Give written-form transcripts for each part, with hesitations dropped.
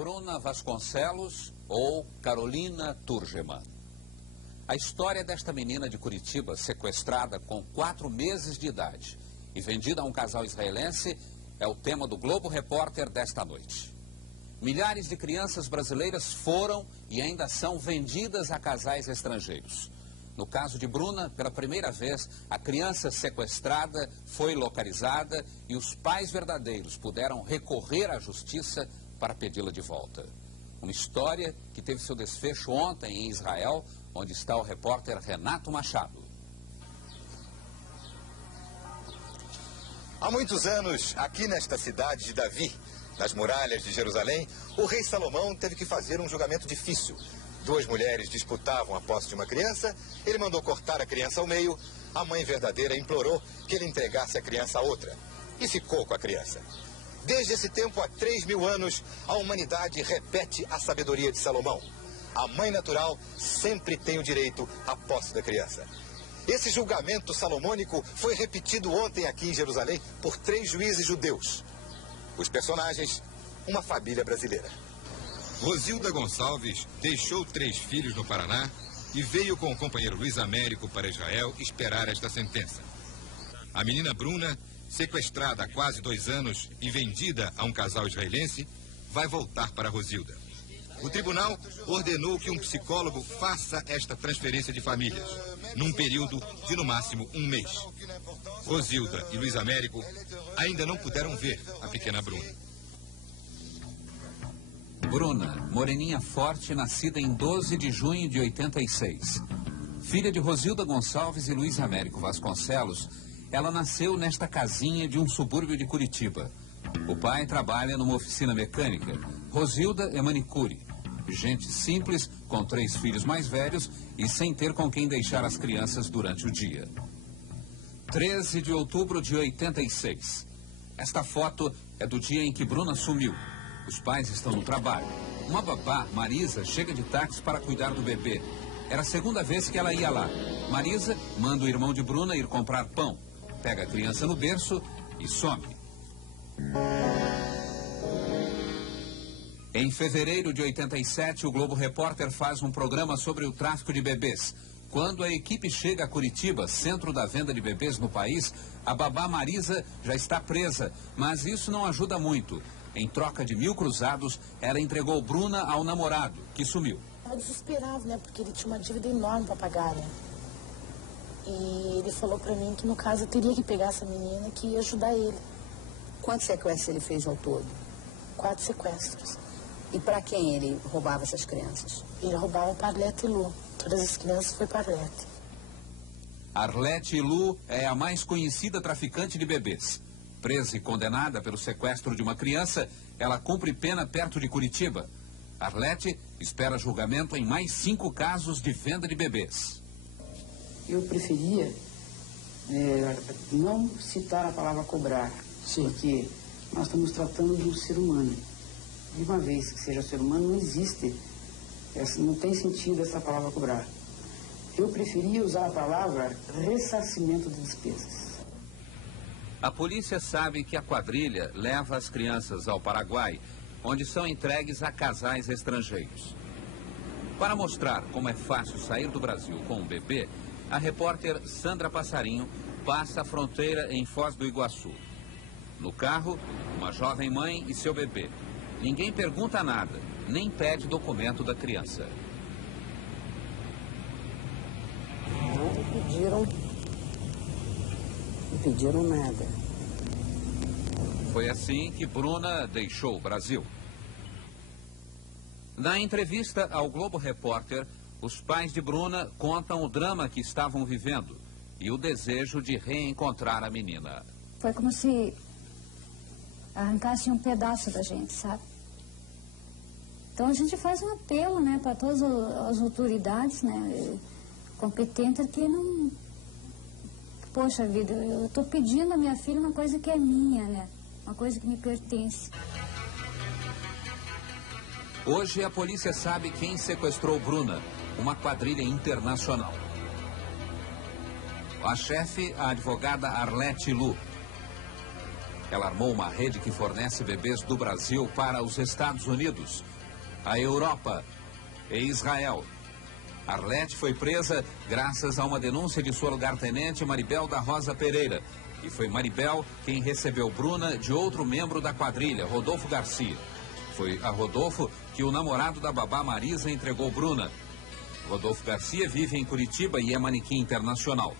Bruna Vasconcelos ou Carolina Turgeman. A história desta menina de Curitiba, sequestrada com 4 meses de idade e vendida a um casal israelense, é o tema do Globo Repórter desta noite. Milhares de crianças brasileiras foram e ainda são vendidas a casais estrangeiros. No caso de Bruna, pela primeira vez, a criança sequestrada foi localizada e os pais verdadeiros puderam recorrer à justiça para pedi-la de volta. Uma história que teve seu desfecho ontem em Israel, onde está o repórter Renato Machado. Há muitos anos, aqui nesta cidade de Davi, nas muralhas de Jerusalém, o rei Salomão teve que fazer um julgamento difícil. 2 mulheres disputavam a posse de uma criança, ele mandou cortar a criança ao meio, a mãe verdadeira implorou que ele entregasse a criança a outra e ficou com a criança. Desde esse tempo, há 3.000 anos, a humanidade repete a sabedoria de Salomão. A mãe natural sempre tem o direito à posse da criança. Esse julgamento salomônico foi repetido ontem aqui em Jerusalém por 3 juízes judeus. Os personagens, uma família brasileira. Rosilda Gonçalves deixou 3 filhos no Paraná e veio com o companheiro Luiz Américo para Israel esperar esta sentença. A menina Bruna, sequestrada há quase 2 anos e vendida a um casal israelense, vai voltar para Rosilda. O tribunal ordenou que um psicólogo faça esta transferência de famílias, num período de no máximo 1 mês. Rosilda e Luiz Américo ainda não puderam ver a pequena Bruna. Bruna, moreninha forte, nascida em 12 de junho de 86. Filha de Rosilda Gonçalves e Luiz Américo Vasconcelos, ela nasceu nesta casinha de um subúrbio de Curitiba. O pai trabalha numa oficina mecânica. Rosilda é manicure. Gente simples, com 3 filhos mais velhos e sem ter com quem deixar as crianças durante o dia. 13 de outubro de 86. Esta foto é do dia em que Bruna sumiu. Os pais estão no trabalho. Uma babá, Marisa, chega de táxi para cuidar do bebê. Era a 2ª vez que ela ia lá. Marisa manda o irmão de Bruna ir comprar pão. Pega a criança no berço e some. Em fevereiro de 87, o Globo Repórter faz um programa sobre o tráfico de bebês. Quando a equipe chega a Curitiba, centro da venda de bebês no país, a babá Marisa já está presa, mas isso não ajuda muito. Em troca de 1.000 cruzados, ela entregou Bruna ao namorado, que sumiu. Estava desesperado, né? Porque ele tinha uma dívida enorme para pagar, né? E ele falou para mim que, no caso, eu teria que pegar essa menina que ia ajudar ele. Quantos sequestros ele fez ao todo? 4 sequestros. E para quem ele roubava essas crianças? Ele roubava para Arlete e Lu. Todas as crianças foi para Arlete. Arlete e Lu é a mais conhecida traficante de bebês. Presa e condenada pelo sequestro de uma criança, ela cumpre pena perto de Curitiba. Arlete espera julgamento em mais 5 casos de venda de bebês. Eu preferia não citar a palavra cobrar, porque nós estamos tratando de um ser humano. De uma vez que seja ser humano, não existe, não tem sentido essa palavra cobrar. Eu preferia usar a palavra ressarcimento de despesas. A polícia sabe que a quadrilha leva as crianças ao Paraguai, onde são entregues a casais estrangeiros. Para mostrar como é fácil sair do Brasil com um bebê, a repórter Sandra Passarinho passa a fronteira em Foz do Iguaçu. No carro, uma jovem mãe e seu bebê. Ninguém pergunta nada, nem pede documento da criança. Não pediram nada. Foi assim que Bruna deixou o Brasil. Na entrevista ao Globo Repórter, os pais de Bruna contam o drama que estavam vivendo e o desejo de reencontrar a menina. Foi como se arrancasse um pedaço da gente, sabe? Então a gente faz um apelo, né, para todas as autoridades, né, competentes que não... Poxa vida, eu estou pedindo a minha filha uma coisa que é minha, né? Uma coisa que me pertence. Hoje a polícia sabe quem sequestrou Bruna, uma quadrilha internacional. A chefe, a advogada Arlete Lu. Ela armou uma rede que fornece bebês do Brasil para os Estados Unidos, a Europa e Israel. Arlete foi presa graças a uma denúncia de sua lugartenente Maribel da Rosa Pereira. E foi Maribel quem recebeu Bruna de outro membro da quadrilha, Rodolfo Garcia. Foi a Rodolfo que o namorado da babá Marisa entregou Bruna. Rodolfo Garcia vive em Curitiba e é manequim internacional.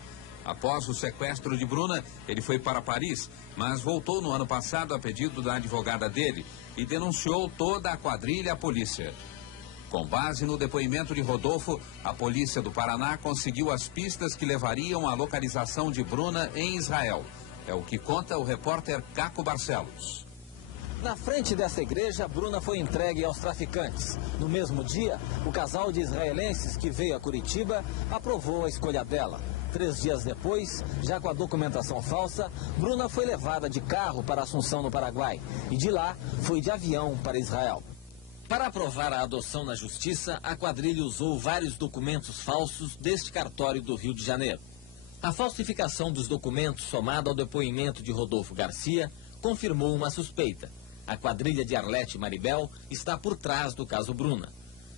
Após o sequestro de Bruna, ele foi para Paris, mas voltou no ano passado a pedido da advogada dele e denunciou toda a quadrilha à polícia. Com base no depoimento de Rodolfo, a polícia do Paraná conseguiu as pistas que levariam à localização de Bruna em Israel. É o que conta o repórter Caco Barcelos. Na frente dessa igreja, Bruna foi entregue aos traficantes. No mesmo dia, o casal de israelenses que veio a Curitiba aprovou a escolha dela. 3 dias depois, já com a documentação falsa, Bruna foi levada de carro para Assunção, no Paraguai, e de lá foi de avião para Israel. Para aprovar a adoção na justiça, a quadrilha usou vários documentos falsos deste cartório do Rio de Janeiro. A falsificação dos documentos, somada ao depoimento de Rodolfo Garcia, confirmou uma suspeita. A quadrilha de Arlete e Maribel está por trás do caso Bruna.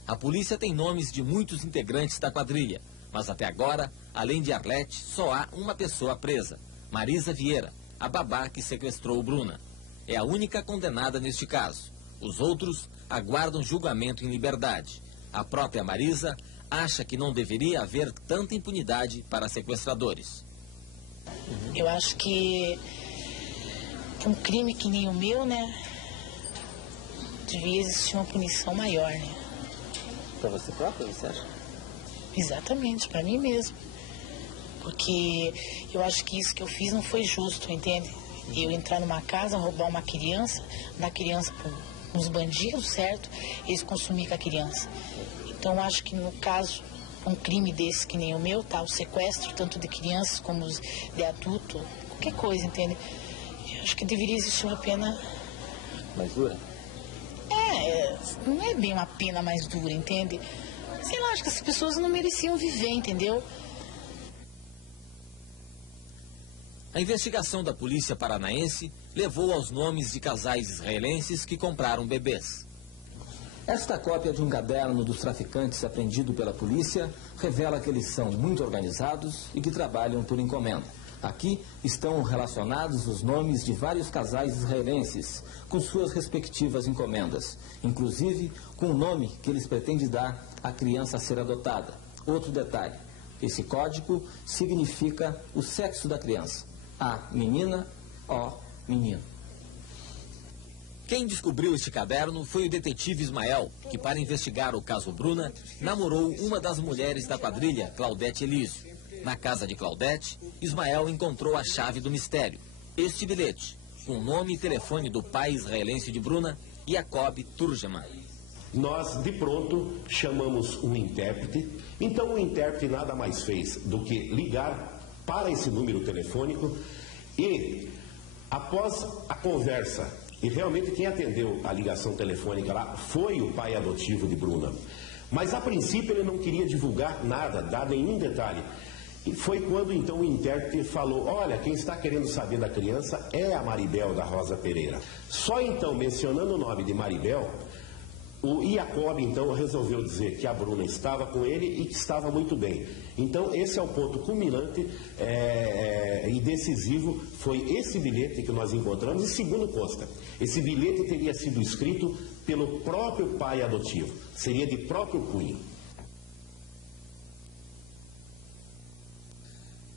A polícia tem nomes de muitos integrantes da quadrilha, mas até agora, além de Arlete, só há uma pessoa presa, Marisa Vieira, a babá que sequestrou Bruna. É a única condenada neste caso. Os outros aguardam julgamento em liberdade. A própria Marisa acha que não deveria haver tanta impunidade para sequestradores. Eu acho que um crime que nem o meu, né, devia existir uma punição maior, né? Para você própria, você acha? Exatamente, para mim mesmo. Porque eu acho que isso que eu fiz não foi justo, entende? Eu entrar numa casa, roubar uma criança, dar a criança para uns bandidos, certo? Eles consumir com a criança. Então, eu acho que no caso, um crime desse que nem o meu, tá? O sequestro, tanto de crianças como de adulto, qualquer coisa, entende? Eu acho que deveria existir uma pena... Mais dura? Não é bem uma pena mais dura, entende? Sei lá, acho que as pessoas não mereciam viver, entendeu? A investigação da polícia paranaense levou aos nomes de casais israelenses que compraram bebês. Esta cópia de um caderno dos traficantes apreendido pela polícia revela que eles são muito organizados e que trabalham por encomenda. Aqui estão relacionados os nomes de vários casais israelenses com suas respectivas encomendas, inclusive com o nome que eles pretendem dar à criança a ser adotada. Outro detalhe, esse código significa o sexo da criança. A menina, O menino. Quem descobriu este caderno foi o detetive Ismael, que para investigar o caso Bruna, namorou uma das mulheres da quadrilha, Claudete Elísio. Na casa de Claudete, Ismael encontrou a chave do mistério. Este bilhete, com o nome e telefone do pai israelense de Bruna, Jacob Turgeman. Nós, de pronto, chamamos um intérprete. Então, o intérprete nada mais fez do que ligar para esse número telefônico e, após a conversa, e realmente quem atendeu a ligação telefônica lá foi o pai adotivo de Bruna. Mas, a princípio, ele não queria divulgar nada, dar nenhum detalhe. E foi quando, então, o intérprete falou, olha, quem está querendo saber da criança é a Maribel da Rosa Pereira. Só então, mencionando o nome de Maribel, o Jacob, então, resolveu dizer que a Bruna estava com ele e que estava muito bem. Então, esse é o ponto culminante e decisivo, foi esse bilhete que nós encontramos. E segundo consta, esse bilhete teria sido escrito pelo próprio pai adotivo, seria de próprio punho.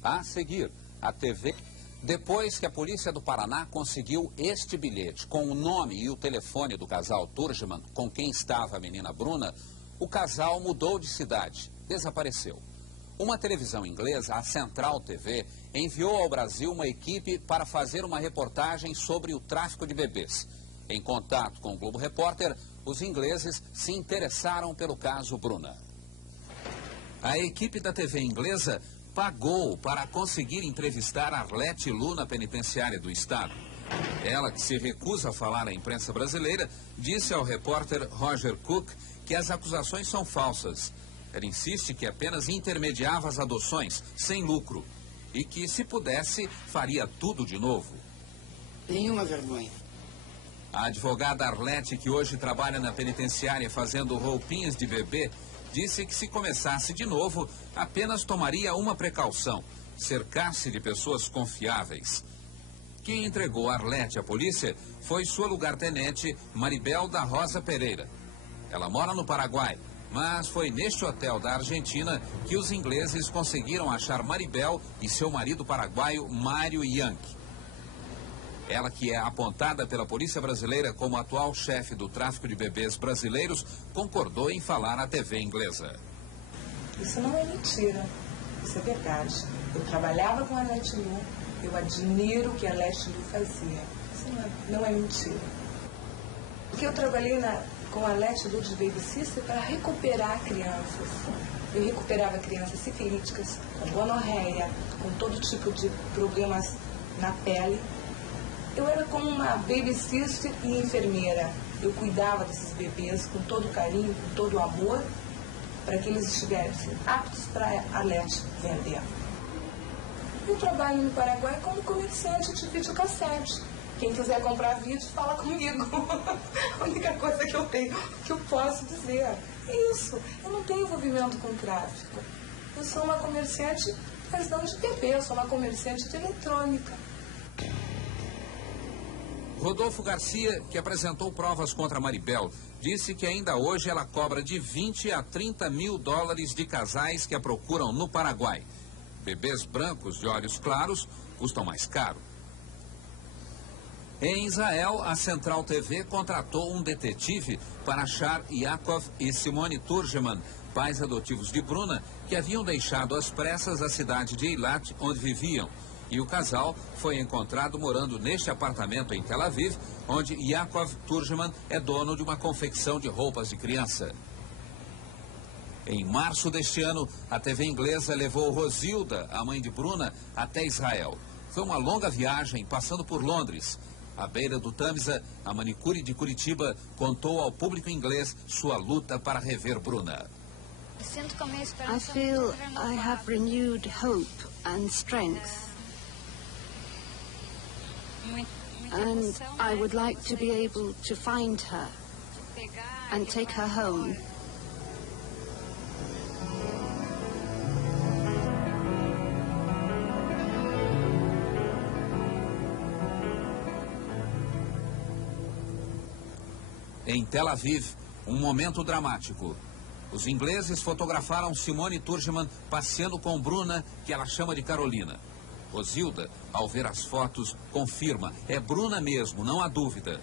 A seguir, a TV... Depois que a polícia do Paraná conseguiu este bilhete com o nome e o telefone do casal Turgeman, com quem estava a menina Bruna, o casal mudou de cidade, desapareceu. Uma televisão inglesa, a Central TV, enviou ao Brasil uma equipe para fazer uma reportagem sobre o tráfico de bebês. Em contato com o Globo Repórter, os ingleses se interessaram pelo caso Bruna. A equipe da TV inglesa pagou para conseguir entrevistar Arlete Lu na penitenciária do estado. Ela, que se recusa a falar à imprensa brasileira, disse ao repórter Roger Cook que as acusações são falsas. Ela insiste que apenas intermediava as adoções, sem lucro, e que, se pudesse, faria tudo de novo. Nenhuma vergonha. A advogada Arlete, que hoje trabalha na penitenciária fazendo roupinhas de bebê, disse que se começasse de novo, apenas tomaria uma precaução: cercar-se de pessoas confiáveis. Quem entregou Arlete à polícia foi sua lugartenente Maribel da Rosa Pereira. Ela mora no Paraguai, mas foi neste hotel da Argentina que os ingleses conseguiram achar Maribel e seu marido paraguaio Mário Yankee. Ela, que é apontada pela polícia brasileira como atual chefe do tráfico de bebês brasileiros, concordou em falar à TV inglesa. Isso não é mentira, isso é verdade. Eu trabalhava com a Arlete Lu, eu admiro o que a Arlete Lu fazia. Isso não é mentira. Porque eu trabalhei com a Arlete Lu de Baby Sister para recuperar crianças. Eu recuperava crianças sifilíticas, com gonorreia, com todo tipo de problemas na pele. Eu era como uma baby sister e enfermeira. Eu cuidava desses bebês com todo carinho, com todo amor, para que eles estivessem aptos para a Arlete vender. Eu trabalho no Paraguai como comerciante de videocassete. Quem quiser comprar vídeo, fala comigo. A única coisa que eu tenho, que eu posso dizer, é isso. Eu não tenho envolvimento com tráfico. Eu sou uma comerciante de TV, eu sou uma comerciante de eletrônica. Rodolfo Garcia, que apresentou provas contra Maribel, disse que ainda hoje ela cobra de 20 a 30 mil dólares de casais que a procuram no Paraguai. Bebês brancos de olhos claros custam mais caro. Em Israel, a Central TV contratou um detetive para achar Yaakov e Simone Turgeman, pais adotivos de Bruna, que haviam deixado às pressas a cidade de Eilat, onde viviam. E o casal foi encontrado morando neste apartamento em Tel Aviv, onde Yaakov Turgeman é dono de uma confecção de roupas de criança. Em março deste ano, a TV inglesa levou Rosilda, a mãe de Bruna, até Israel. Foi uma longa viagem, passando por Londres. À beira do Tâmisa, a manicure de Curitiba contou ao público inglês sua luta para rever Bruna. I feel I have renewed hope and strength. And I would like to be able to find her and take her home. Em Tel Aviv, um momento dramático. Os ingleses fotografaram Simone Turgeman passeando com Bruna, que ela chama de Carolina. Rosilda, ao ver as fotos, confirma, é Bruna mesmo, não há dúvida.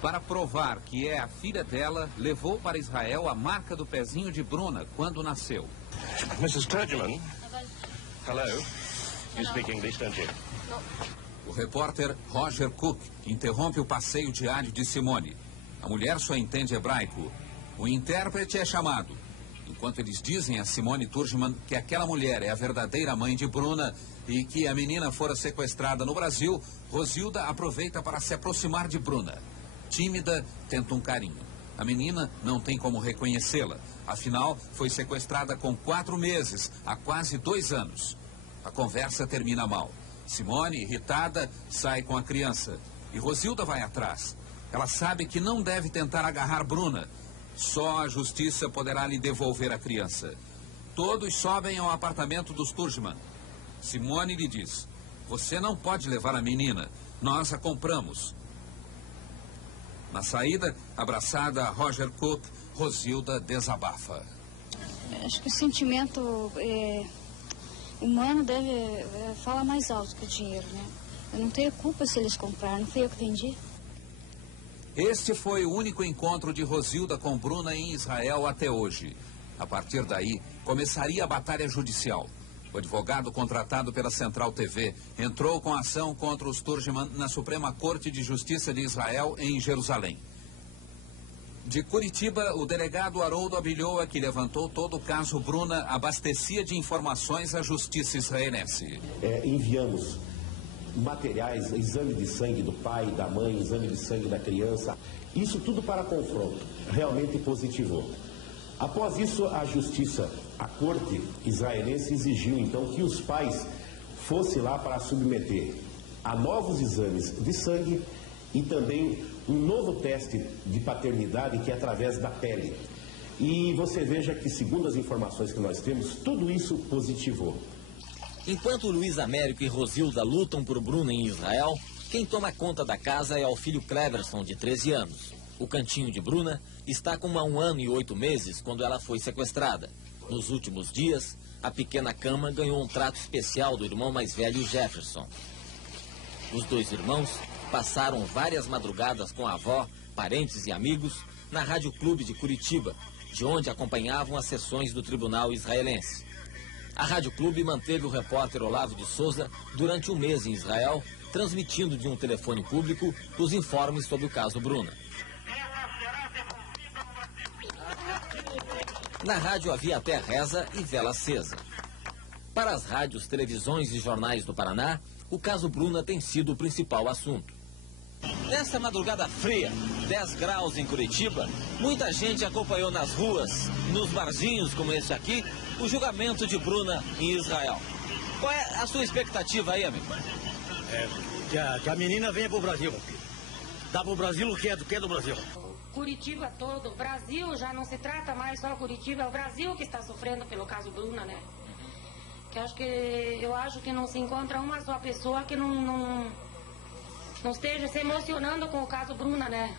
Para provar que é a filha dela, levou para Israel a marca do pezinho de Bruna quando nasceu. Mrs. Turgeman, hello. You speak English, don't you? O repórter Roger Cook interrompe o passeio diário de Simone. A mulher só entende hebraico. O intérprete é chamado. Enquanto eles dizem a Simone Turgeman que aquela mulher é a verdadeira mãe de Bruna e que a menina fora sequestrada no Brasil, Rosilda aproveita para se aproximar de Bruna. Tímida, tenta um carinho. A menina não tem como reconhecê-la. Afinal, foi sequestrada com 4 meses, há quase 2 anos. A conversa termina mal. Simone, irritada, sai com a criança. E Rosilda vai atrás. Ela sabe que não deve tentar agarrar Bruna. Só a justiça poderá lhe devolver a criança. Todos sobem ao apartamento dos Turgeman. Simone lhe diz: você não pode levar a menina, nós a compramos. Na saída, abraçada a Roger Cook, Rosilda desabafa. Acho que o sentimento humano deve falar mais alto que o dinheiro, né? Eu não tenho culpa se eles compraram, não fui eu que vendi. Este foi o único encontro de Rosilda com Bruna em Israel até hoje. A partir daí, começaria a batalha judicial. O advogado contratado pela Central TV entrou com ação contra os Turgeman na Suprema Corte de Justiça de Israel, em Jerusalém. De Curitiba, o delegado Haroldo Abilhoa, que levantou todo o caso Bruna, abastecia de informações a justiça israelense. Enviamos materiais, exame de sangue do pai, da mãe, exame de sangue da criança, isso tudo para confronto, realmente positivou. Após isso, a justiça, a corte israelense exigiu então que os pais fossem lá para submeter a novos exames de sangue e também um novo teste de paternidade que é através da pele. E você veja que, segundo as informações que nós temos, tudo isso positivou. Enquanto Luiz Américo e Rosilda lutam por Bruna em Israel, quem toma conta da casa é o filho Cleverson, de 13 anos. O cantinho de Bruna está com 1 ano e 8 meses quando ela foi sequestrada. Nos últimos dias, a pequena cama ganhou um trato especial do irmão mais velho, Jefferson. Os 2 irmãos passaram várias madrugadas com a avó, parentes e amigos na Rádio Clube de Curitiba, de onde acompanhavam as sessões do tribunal israelense. A Rádio Clube manteve o repórter Olavo de Souza durante 1 mês em Israel, transmitindo de um telefone público os informes sobre o caso Bruna. Na rádio havia até reza e vela acesa. Para as rádios, televisões e jornais do Paraná, o caso Bruna tem sido o principal assunto. Nessa madrugada fria, 10 graus em Curitiba, muita gente acompanhou nas ruas, nos barzinhos como esse aqui, o julgamento de Bruna em Israel. Qual é a sua expectativa aí, amigo? Que a menina venha pro Brasil. Dá pro Brasil o que é do Brasil. Curitiba todo, o Brasil já não se trata mais só Curitiba, é o Brasil que está sofrendo pelo caso Bruna, né? Eu acho que não se encontra uma só pessoa que não esteja se emocionando com o caso Bruna, né?